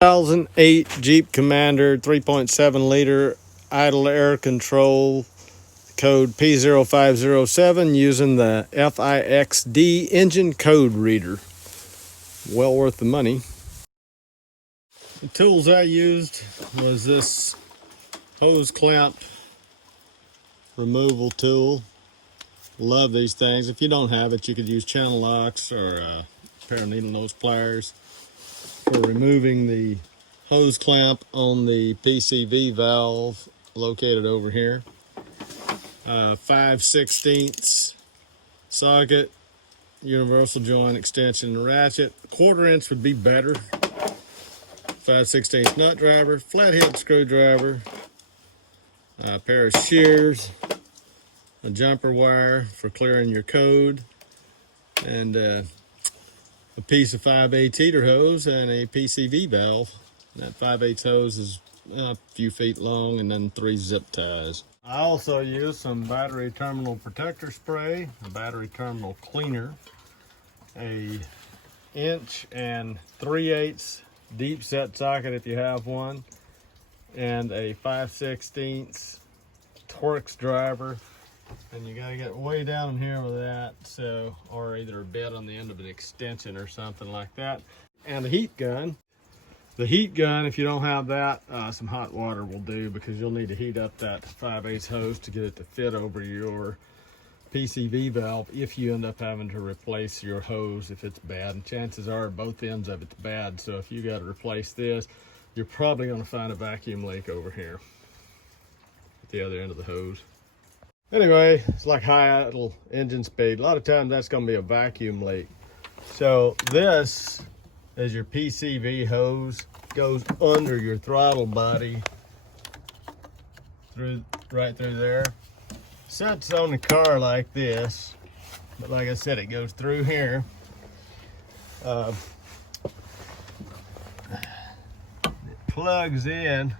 2008 Jeep Commander 3.7 liter idle air control, code P0507, using the FIXD engine code reader. Well worth the money. The tools I used was this hose clamp removal tool. Love these things. If you don't have it, you could use channel locks or a pair of needle nose pliers for removing the hose clamp on the PCV valve located over here. 5/16 socket, universal joint extension and ratchet. 1/4 inch would be better. 5/16 nut driver, flathead screwdriver, a pair of shears, a jumper wire for clearing your code, and a piece of 5/8 heater hose and a PCV valve. That 5/8 hose is a few feet long, and then 3 zip ties. I also used some battery terminal protector spray, a battery terminal cleaner, a 1 3/8 deep set socket if you have one, and a 5/16 Torx driver. And you gotta get way down in here with that, so, or either a bit on the end of an extension or something like that. And a heat gun. The heat gun, if you don't have that, some hot water will do, because you'll need to heat up that 5/8 hose to get it to fit over your PCV valve if you end up having to replace your hose if it's bad. And chances are both ends of it's bad, so if you got to replace this, you're probably going to find a vacuum leak over here at the other end of the hose. Anyway, it's like high idle engine speed. A lot of times that's going to be a vacuum leak. So this is your PCV hose, goes under your throttle body, right through there. Sits on the car like this, but like I said, it goes through here. It plugs in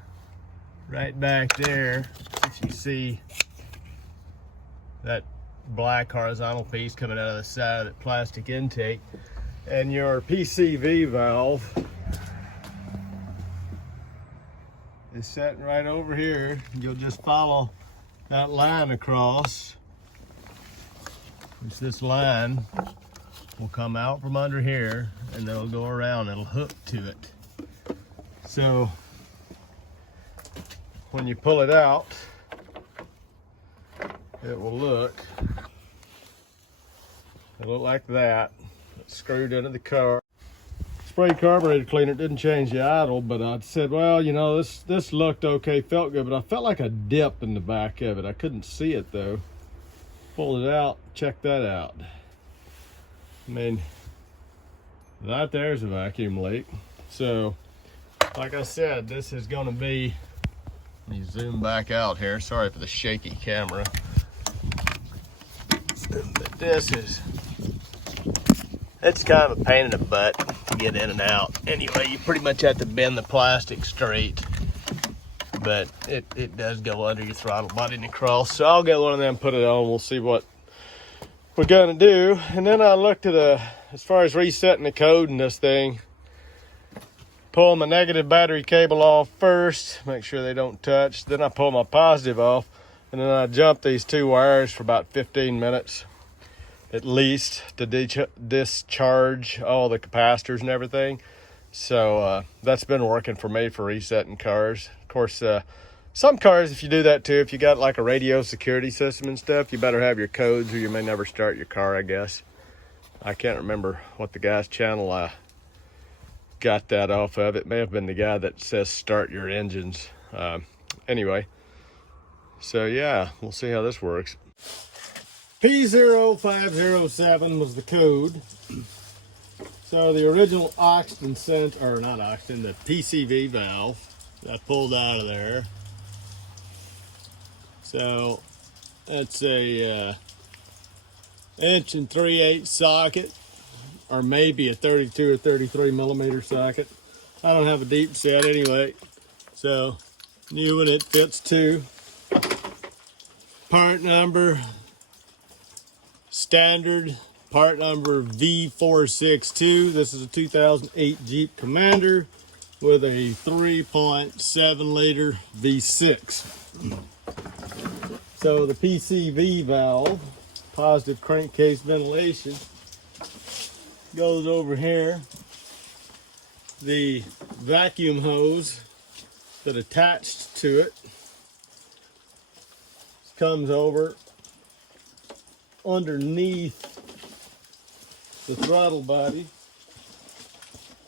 right back there. If you see that black horizontal piece coming out of the side of that plastic intake, and your PCV valve is sitting right over here. You'll just follow that line across, which this line will come out from under here, and then it'll go around, it'll hook to it. So when you pull it out, it will look like that. It's screwed into the car. Spray carburetor cleaner didn't change the idle, but I said, well, you know, this looked okay, felt good, but I felt like a dip in the back of it. I couldn't see it though. Pulled it out, check that out. I mean, right there's a vacuum leak. So, like I said, this is gonna be, let me zoom back out here. Sorry for the shaky camera. But this is, it's kind of a pain in the butt to get in and out. Anyway, you pretty much have to bend the plastic straight, but it does go under your throttle body and across. So I'll get one of them, put it on, we'll see what we're gonna do. And then I looked at as far as resetting the code in this thing, pull my negative battery cable off first, make sure they don't touch. Then I pull my positive off, and then I jump these 2 wires for about 15 minutes at least to discharge all the capacitors and everything. So that's been working for me for resetting cars. Of course, some cars, if you do that too, if you got like a radio security system and stuff, you better have your codes or you may never start your car, I guess. I can't remember what the guy's channel I got that off of. It may have been the guy that says start your engines. Anyway, so yeah, we'll see how this works. P0507 was the code. So the original oxygen sent, or not oxygen, the PCV valve I pulled out of there. So that's a 1 3/8 socket, or maybe a 32 or 33 millimeter socket. I don't have a deep set anyway, so new one, it fits too. Part number standard, part number V462. This is a 2008 Jeep Commander with a 3.7 liter V6. So the PCV valve, positive crankcase ventilation, goes over here. The vacuum hose that attached to it comes over underneath the throttle body.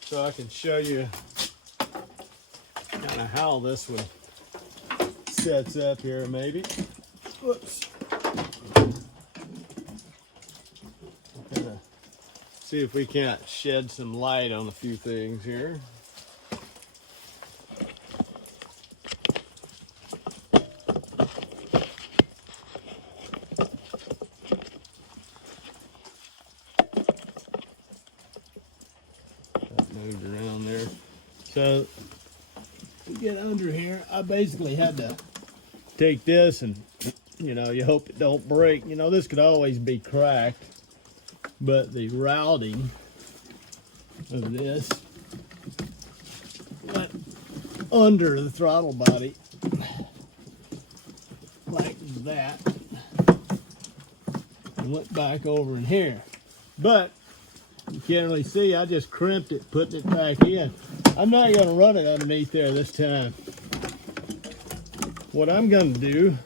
So I can show you kind of how this one sets up here maybe. Whoops. See if we can't shed some light on a few things here. That moved around there. So to get under here, I basically had to take this and, you know, you hope it don't break. You know, this could always be cracked, but the routing of this went under the throttle body like that and went back over in here. But you can't really see, I just crimped it, putting it back in. I'm not going to run it underneath there this time. What I'm going to do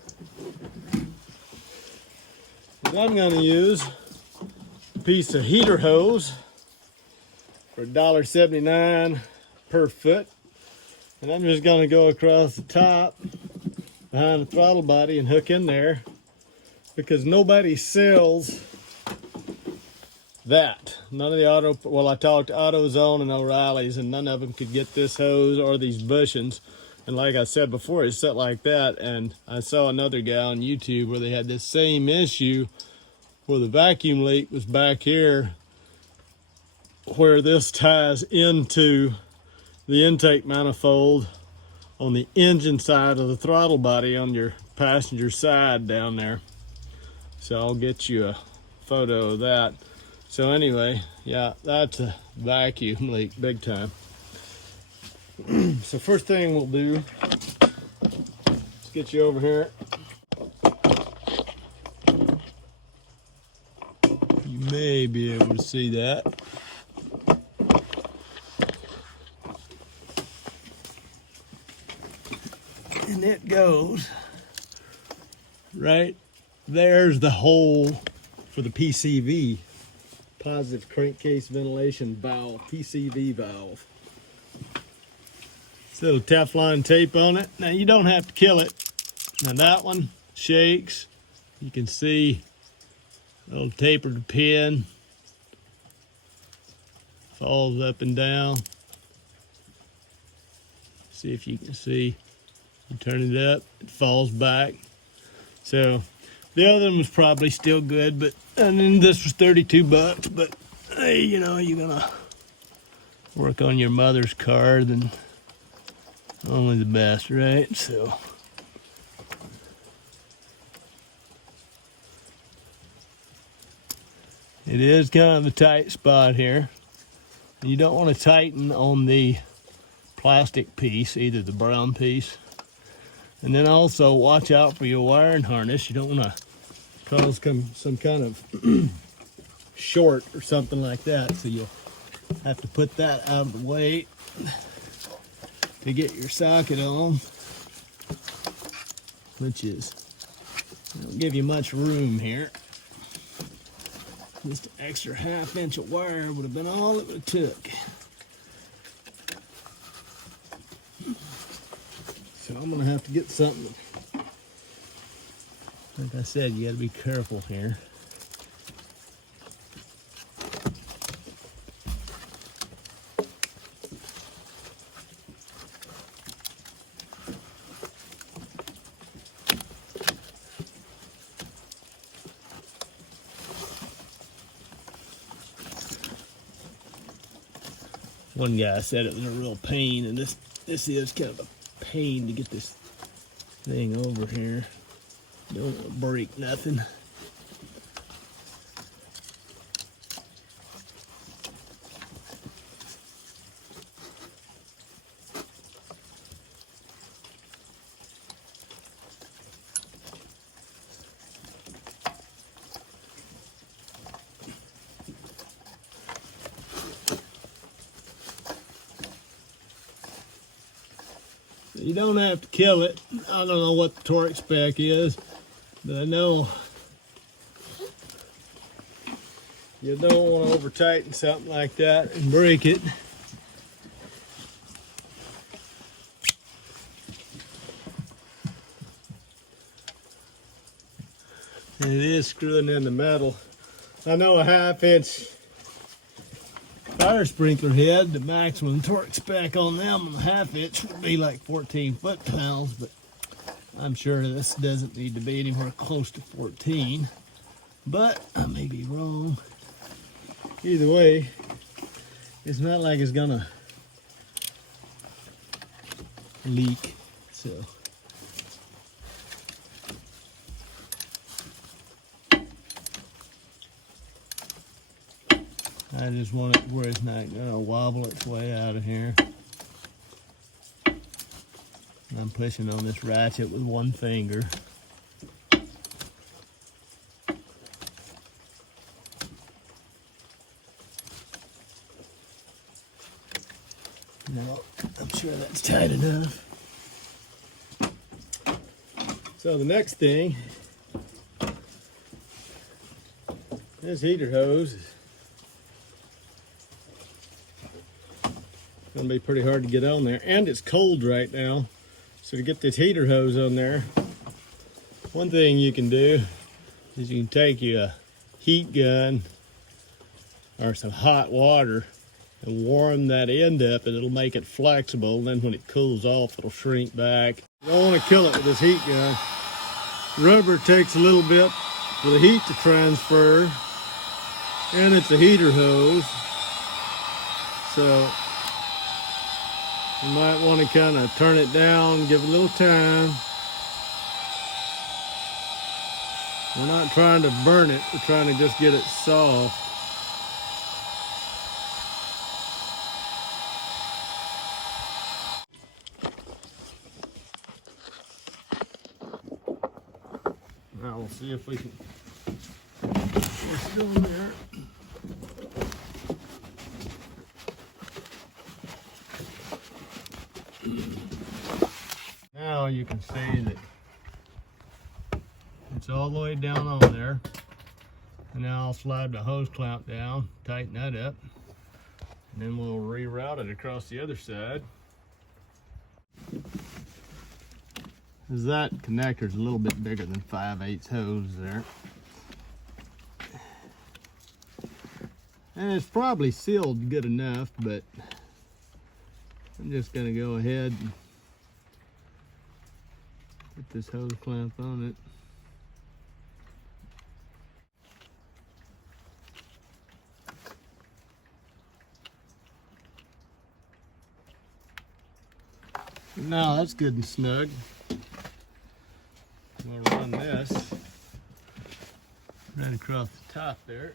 is I'm going to use a piece of heater hose for $1.79 per foot. And I'm just going to go across the top behind the throttle body and hook in there, because nobody sells that. None of the auto, well, I talked to AutoZone and O'Reilly's, and none of them could get this hose or these bushings. And like I said before, it's set like that. And I saw another guy on YouTube where they had this same issue where the vacuum leak was back here, where this ties into the intake manifold on the engine side of the throttle body on your passenger side down there. So I'll get you a photo of that. So anyway, yeah, that's a vacuum leak big time. So first thing we'll do, let's get you over here. You may be able to see that. And it goes right there's the hole for the PCV, positive crankcase ventilation valve, PCV valve. It's a little Teflon tape on it. Now you don't have to kill it. Now that one shakes. You can see a little tapered pin falls up and down. See if you can see. You turn it up, it falls back. So the other one was probably still good, but and then this was 32 bucks. But hey, you know, you're gonna work on your mother's car, then only the best, right? So it is kind of a tight spot here. You don't want to tighten on the plastic piece, either the brown piece. And then also watch out for your wiring harness. You don't want to cause some kind of short or something like that. So you'll have to put that out of the way to get your socket on, which is, don't give you much room here. Just an extra ½ inch of wire would have been all it would have took. So I'm gonna have to get something. Like I said, you gotta be careful here. One guy said it was a real pain, and this is kind of a pain to get this thing over here. Don't want to break nothing. You don't have to kill it. I don't know what the torque spec is, but I know you don't want to over tighten something like that and break it. And it is screwing in the metal. I know a 1/2 inch fire sprinkler head, the maximum torque spec on them on the 1/2 inch would be like 14 foot-pounds, but I'm sure this doesn't need to be anywhere close to 14. But I may be wrong. Either way, it's not like it's gonna leak, so. I just want it where it's not gonna wobble its way out of here. I'm pushing on this ratchet with one finger. No, I'm sure that's tight enough. So the next thing, this heater hose is gonna be pretty hard to get on there, and it's cold right now. So to get this heater hose on there, one thing you can do is you can take your heat gun or some hot water and warm that end up, and it'll make it flexible. And then when it cools off, it'll shrink back. You don't want to kill it with this heat gun. Rubber takes a little bit for the heat to transfer, and it's a heater hose. So you might want to kind of turn it down, give it a little time. We're not trying to burn it, we're trying to just get it soft. Now we'll see if we can force it on there. Now you can see that it's all the way down on there. And now I'll slide the hose clamp down, tighten that up, and then we'll reroute it across the other side. Because that connector's a little bit bigger than 5/8 hose there. And it's probably sealed good enough, but I'm just gonna go ahead and put this hose clamp on it. Now that's good and snug. We'll run this right across the top there.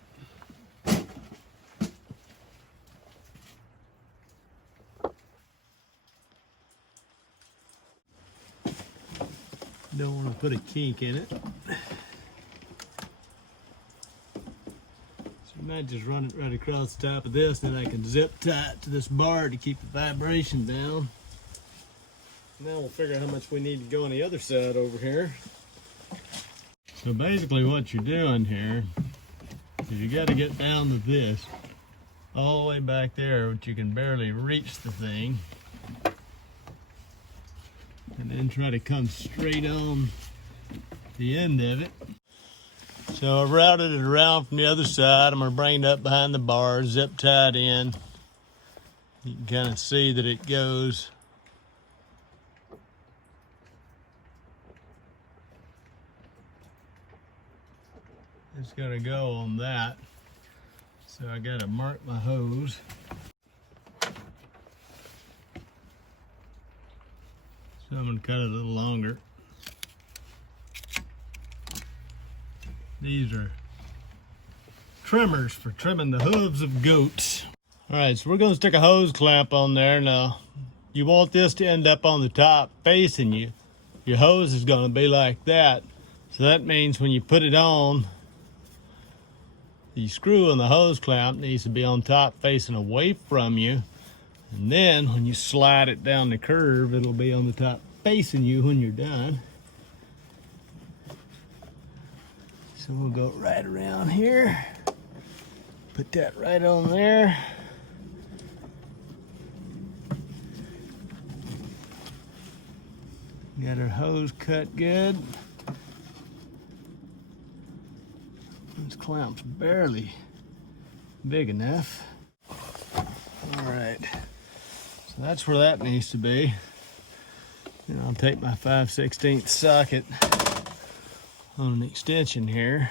Don't want to put a kink in it. So you might just run it right across the top of this, then I can zip tie it to this bar to keep the vibration down. Now we'll figure out how much we need to go on the other side over here. So basically what you're doing here is you got to get down to this, all the way back there, but you can barely reach the thing. And then try to come straight on the end of it. So I've routed it around from the other side. I'm going to bring it up behind the bar, zip tied in. You can kind of see that it goes it's going to go on that. So I got to mark my hose. So I'm going to cut it a little longer. These are trimmers for trimming the hooves of goats. All right, so we're going to stick a hose clamp on there. Now, you want this to end up on the top facing you. Your hose is going to be like that. So that means when you put it on, the screw on the hose clamp needs to be on top facing away from you. And then when you slide it down the curve, it'll be on the top facing you when you're done. So we'll go right around here, put that right on there. Got our hose cut good. This clamp's barely big enough. All right, so that's where that needs to be. And I'll take my 5/16 socket on an extension here.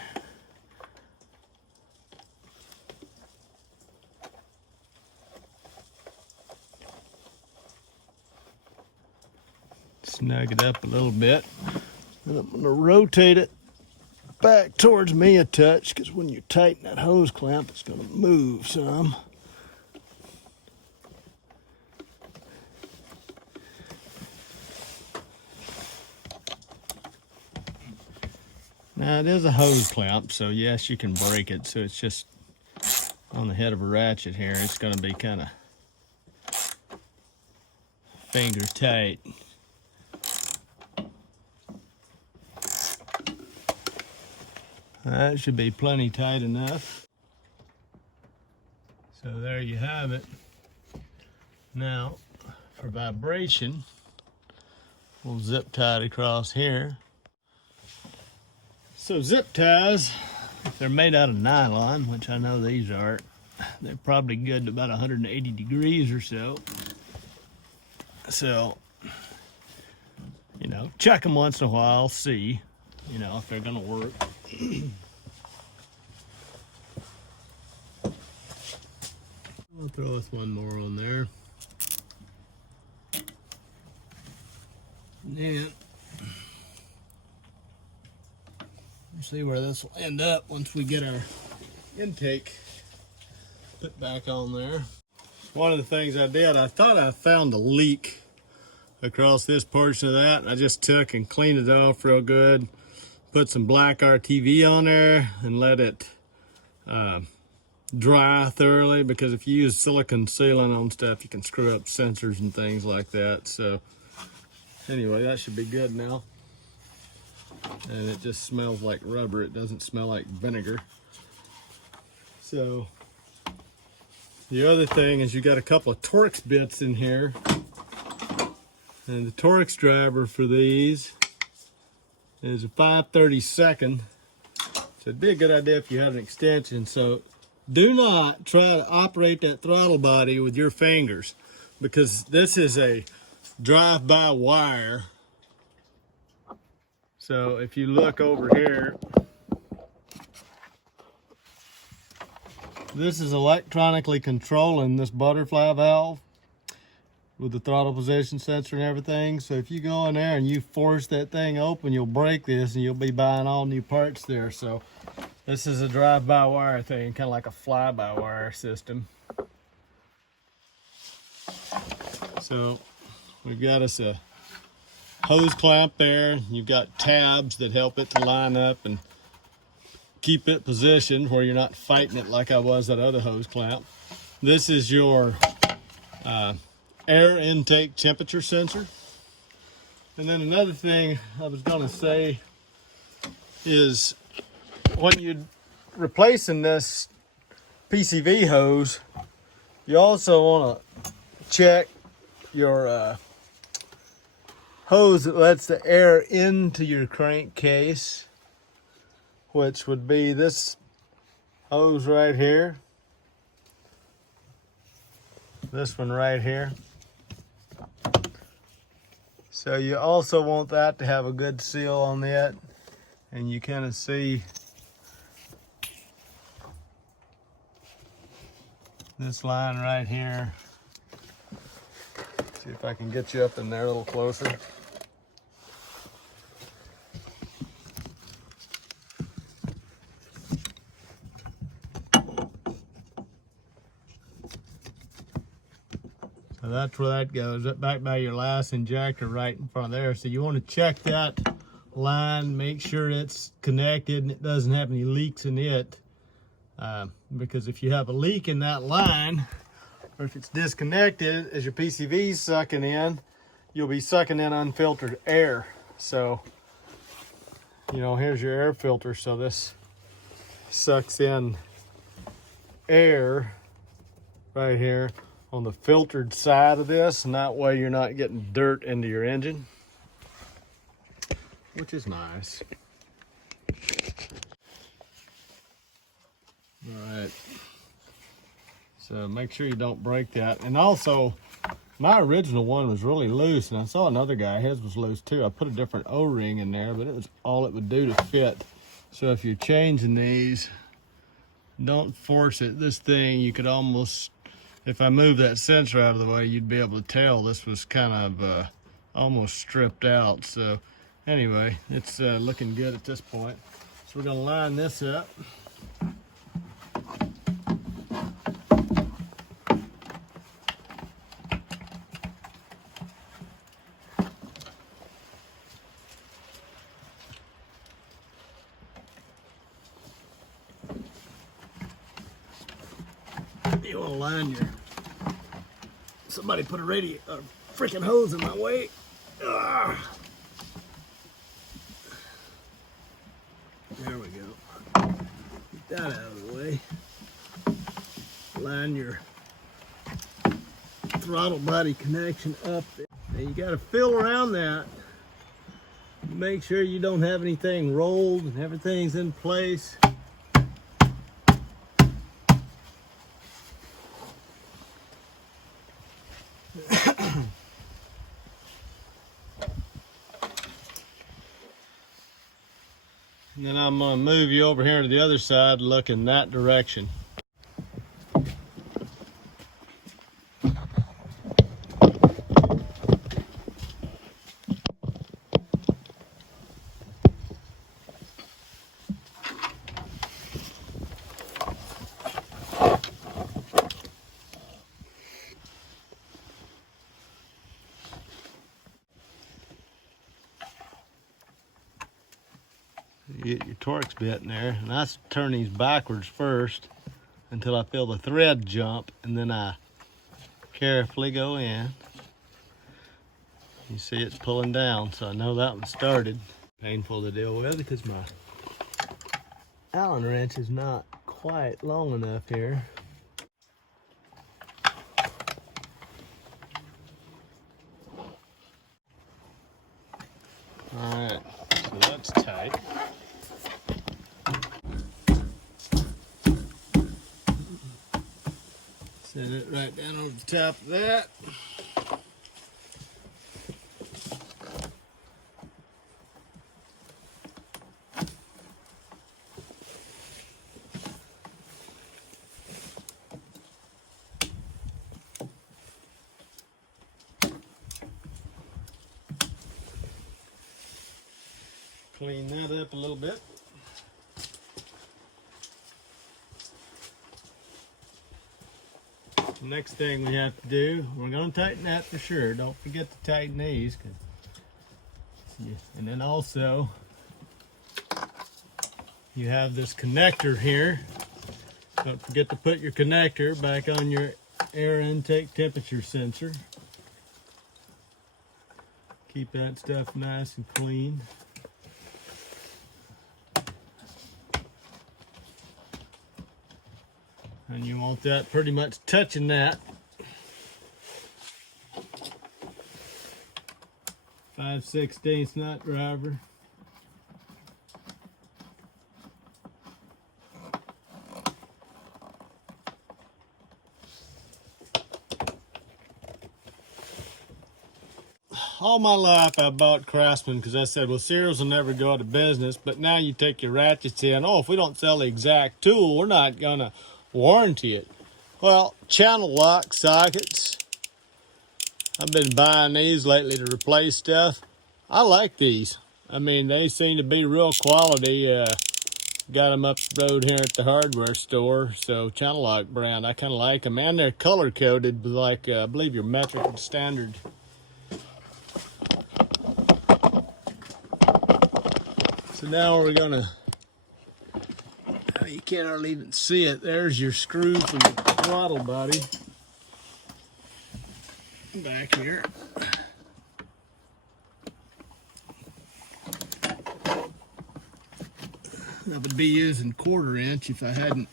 Snug it up a little bit. And I'm gonna rotate it back towards me a touch, because when you tighten that hose clamp, it's gonna move some. Now it is a hose clamp, so yes, you can break it. So it's just on the head of a ratchet here. It's going to be kind of finger tight. That should be plenty tight enough. So there you have it. Now for vibration, we'll zip tie it across here. So zip ties, if they're made out of nylon, which I know these are, they're probably good to about 180 degrees or so. So, you know, check them once in a while, see, you know, if they're gonna work. I'll throw us one more on there. And then, see where this will end up once we get our intake put back on there. One of the things I did, I thought I found a leak across this portion of that, and I just took and cleaned it off real good, put some black RTV on there and let it dry thoroughly, because if you use silicone sealant on stuff, you can screw up sensors and things like that. So anyway, that should be good now. And it just smells like rubber. It doesn't smell like vinegar. So the other thing is you got a couple of Torx bits in here, and the Torx driver for these is a 5/32. So it'd be a good idea if you had an extension. So do not try to operate that throttle body with your fingers, because this is a drive-by wire. So if you look over here, this is electronically controlling this butterfly valve with the throttle position sensor and everything. So if you go in there and you force that thing open, you'll break this and you'll be buying all new parts there. So this is a drive-by wire thing, kind of like a fly-by-wire system. So we've got us a hose clamp there. You've got tabs that help it to line up and keep it positioned where you're not fighting it like I was that other hose clamp. This is your air intake temperature sensor. And then another thing I was going to say is, when you're replacing this PCV hose, you also want to check your hose that lets the air into your crankcase, which would be this hose right here, this one right here. So you also want that to have a good seal on it, and you kind of see this line right here. See if I can get you up in there a little closer. So that's where that goes, up back by your last injector right in front of there. So you want to check that line, make sure it's connected and it doesn't have any leaks in it. Because if you have a leak in that line, or if it's disconnected, as your PCV's sucking in, you'll be sucking in unfiltered air. So, you know, here's your air filter. So this sucks in air right here on the filtered side of this, and that way you're not getting dirt into your engine, which is nice. All right, so make sure you don't break that. And also, my original one was really loose, and I saw another guy, his was loose too. I put a different O-ring in there, but it was all it would do to fit. So if you're changing these, don't force it. This thing, you could almost, if I move that sensor out of the way, you'd be able to tell this was kind of almost stripped out. So anyway, it's looking good at this point. So we're gonna line this up. You want to line your, somebody put a freaking hose in my way. Ugh. There we go. Get that out of the way. Line your throttle body connection up there. And you got to feel around that. Make sure you don't have anything rolled and everything's in place. And then I'm going to move you over here to the other side, look in that direction. You get your Torx bit in there, and I turn these backwards first until I feel the thread jump, and then I carefully go in. You see it's pulling down, so I know that one started. Painful to deal with because my Allen wrench is not quite long enough here. Alright, so that's tight. Set it right down over the top of that. Clean that up a little bit. Next thing we have to do, we're going to tighten that for sure. Don't forget to tighten these. And then also, you have this connector here. Don't forget to put your connector back on your air intake temperature sensor. Keep that stuff nice and clean. And you want that pretty much touching that. 5/16 nut driver. All my life I bought Craftsman because I said, well, serials will never go out of business, but now you take your ratchets in, oh, if we don't sell the exact tool, we're not gonna warranty it. Well, channel lock sockets, I've been buying these lately to replace stuff. I like these. I mean, they seem to be real quality. Got them up the road here at the hardware store. So channel lock brand, I kind of like them. And they're color coded, like I believe your metric and standard. So now we're gonna, you can't hardly even see it. There's your screw for your throttle body. back here. I would be using 1/4 inch if I hadn't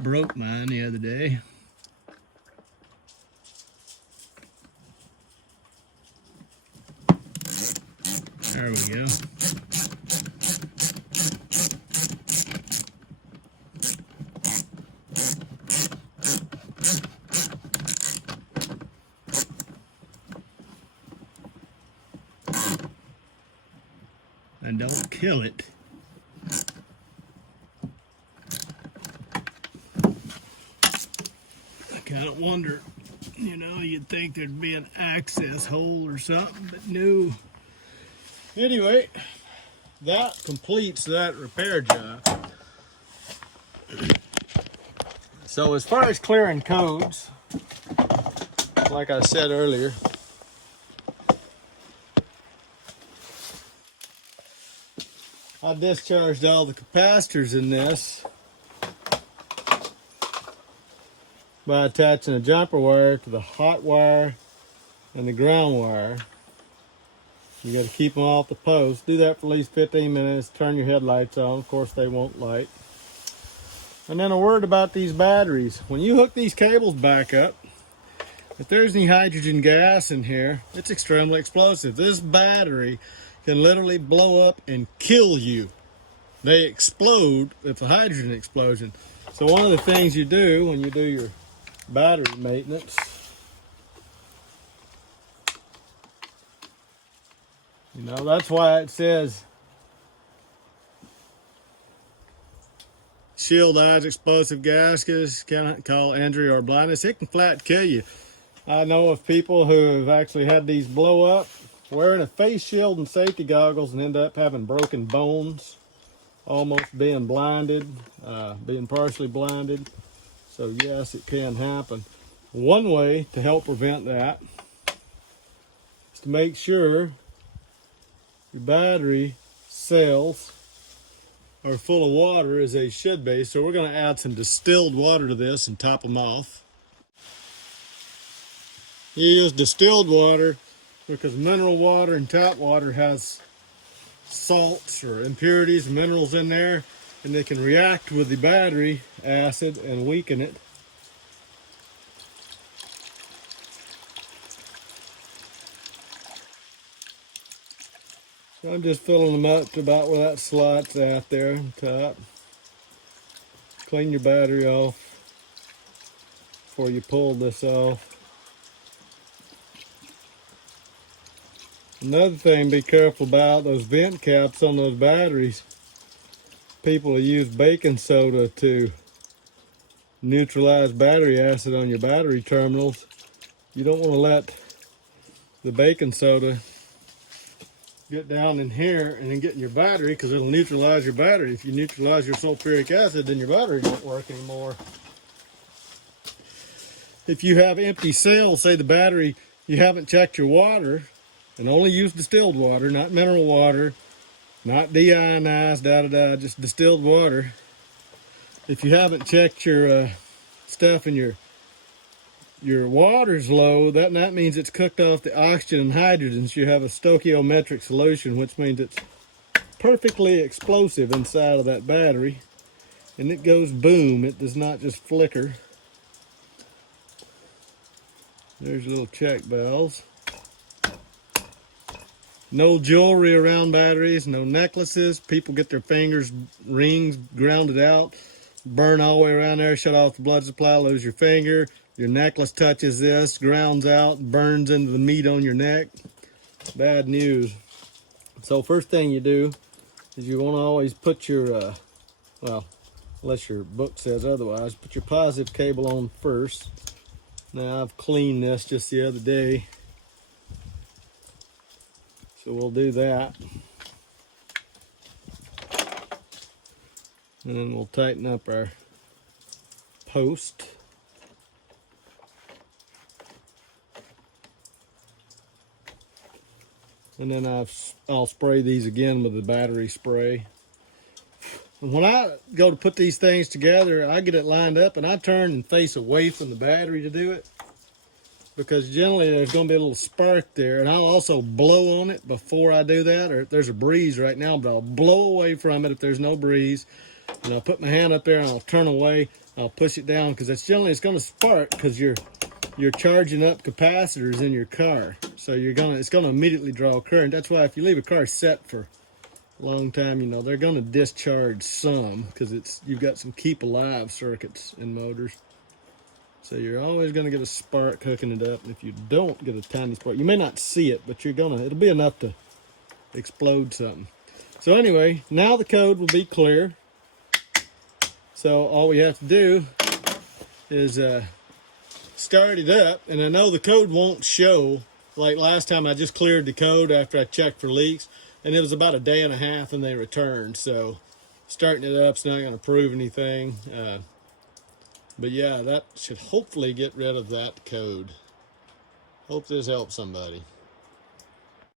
broke mine the other day. There we go. And don't kill it. I kind of wonder, you know, you'd think there'd be an access hole or something, but no. Anyway, that completes that repair job. So as far as clearing codes, like I said earlier, I discharged all the capacitors in this by attaching a jumper wire to the hot wire and the ground wire. You got to keep them off the post. Do that for at least 15 minutes. Turn your headlights on. Of course, they won't light. And then a word about these batteries. When you hook these cables back up, if there's any hydrogen gas in here, it's extremely explosive. This battery can literally blow up and kill you. They explode. It's a hydrogen explosion. So one of the things you do when you do your battery maintenance, you know, that's why it says shield eyes, explosive gases, can cause injury or blindness. It can flat kill you. I know of people who have actually had these blow up wearing a face shield and safety goggles and end up having broken bones, almost being blinded, being partially blinded. So yes, it can happen. One way to help prevent that is to make sure your battery cells are full of water as they should be. So we're going to add some distilled water to this and top them off. You use distilled water because mineral water and tap water has salts or impurities, minerals in there, and they can react with the battery acid and weaken it. So I'm just filling them up to about where that slot's at there on top. Clean your battery off before you pull this off. Another thing, be careful about those vent caps on those batteries. People will use baking soda to neutralize battery acid on your battery terminals. You don't want to let the baking soda get down in here and then get in your battery, because it'll neutralize your battery. If you neutralize your sulfuric acid, then your battery won't work anymore. If you have empty cells, say the battery, you haven't checked your water, and only use distilled water, not mineral water, not deionized, just distilled water. If you haven't checked your stuff and your water's low, that means it's cooked off the oxygen and hydrogen. So you have a stoichiometric solution, which means it's perfectly explosive inside of that battery. And it goes boom. It does not just flicker. There's little check valves. No jewelry around batteries, no necklaces. People get their fingers, rings grounded out, burn all the way around there, shut off the blood supply, lose your finger. Your necklace touches this, grounds out, burns into the meat on your neck. Bad news. So first thing you do is you want to always put your, well, unless your book says otherwise, put your positive cable on first. Now I've cleaned this just the other day, so we'll do that. And then we'll tighten up our post. And then I'll spray these again with the battery spray. And when I go to put these things together, I get it lined up and I turn and face away from the battery to do it, because generally there's going to be a little spark there, and I'll also blow on it before I do that, or if there's a breeze right now, but I'll blow away from it if there's no breeze, and I'll put my hand up there and I'll turn away, I'll push it down, because it's going to spark, because you're charging up capacitors in your car, so it's going to immediately draw current. That's why if you leave a car set for a long time, you know, they're going to discharge some, because you've got some keep alive circuits in motors. So you're always going to get a spark hooking it up, and if you don't get a tiny spark, you may not see it, but it'll be enough to explode something. So anyway, now the code will be clear. So all we have to do is start it up, and I know the code won't show. Like last time, I just cleared the code after I checked for leaks, and it was about a day and a half, and they returned. So starting it up's not going to prove anything. But yeah, that should hopefully get rid of that code. Hope this helps somebody.